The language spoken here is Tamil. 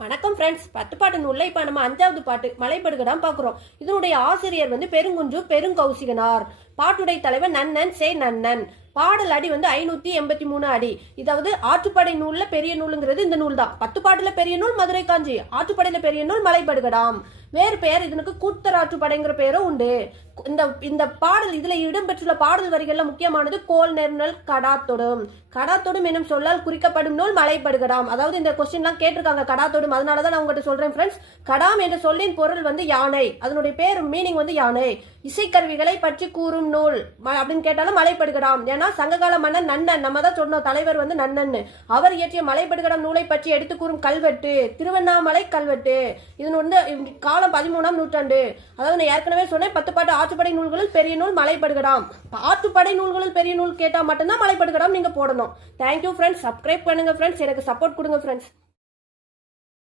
வணக்கம் ஃப்ரெண்ட்ஸ். 10 பாட்டு நூல்ல இப்ப நம்ம 5வது பாட்டு மலைப்படுகடாம் பாக்குறோம். இதனுடைய ஆசிரியர் பெருங்குன்று பெருங்கௌசிகனார். பாட்டுடை தலைவர் நன்னன் சே நன்னன். பாடல் அடி 583 அடி. இதாவது ஆற்றுப்படை நூல்ல பெரிய நூலுங்கிறது இந்த நூல் தான். 10 பாட்டுல பெரிய நூல் மதுரை காஞ்சி, ஆற்றுப்படையில பெரிய நூல் மலைப்படுகடாம். வேறு பெயர் இதனுக்கு கூத்தராற்றுப்படைங்கிற பெயரும் உண்டு. இந்த பாடல் இதுல இடம்பெற்றுள்ள பாடல் வரிகள்ல முக்கியமானது கோல் நெருநல் கடாத்தொடும். கடாத்தொடும் எனும் சொல்லால் குறிக்கப்படும் நூல் மலைப்படுகடாம். அதாவது இந்த கொஸ்டின்லாம் கேட்டிருக்காங்க கடாத்தொடும், அதனாலதான் நான் உங்ககிட்ட சொல்றேன் ஃப்ரெண்ட்ஸ். கடாம் என்ற சொல்லின் பொருள் யானை. அதனுடைய பேர் மீனிங் யானை. இசைக்கருவிகளை பற்றி கூறும் நூல் அப்படின்னு கேட்டாலும் மலைப்படுகடாம். ஏன்னா சங்ககால மன்னன் நன்னன், நம்ம தான் சொன்னோம் தலைவர் நன்னன், அவர் இயற்றிய மலைப்படுகடாம் நூலை பற்றி எடுத்து கூறும் கல்வெட்டு திருவண்ணாமலை கல்வெட்டு. இது காலம் 13ஆம் நூற்றாண்டு. அதாவது நான் ஏற்கனவே சொன்னேன் 10 பாட்டு ஆற்றுப்படை நூல்களில் பெரிய நூல் மலைப்படுகடாம். ஆற்றுப்படை நூல்களில் பெரிய நூல் கேட்டா மட்டும்தான் மலைப்படுகடாம் நீங்க போடணும். Thank you friends. சப்ஸ்கிரைப் பண்ணுங்க ஃப்ரெண்ட்ஸ், எனக்கு சப்போர்ட் கொடுங்க ஃப்ரெண்ட்ஸ்.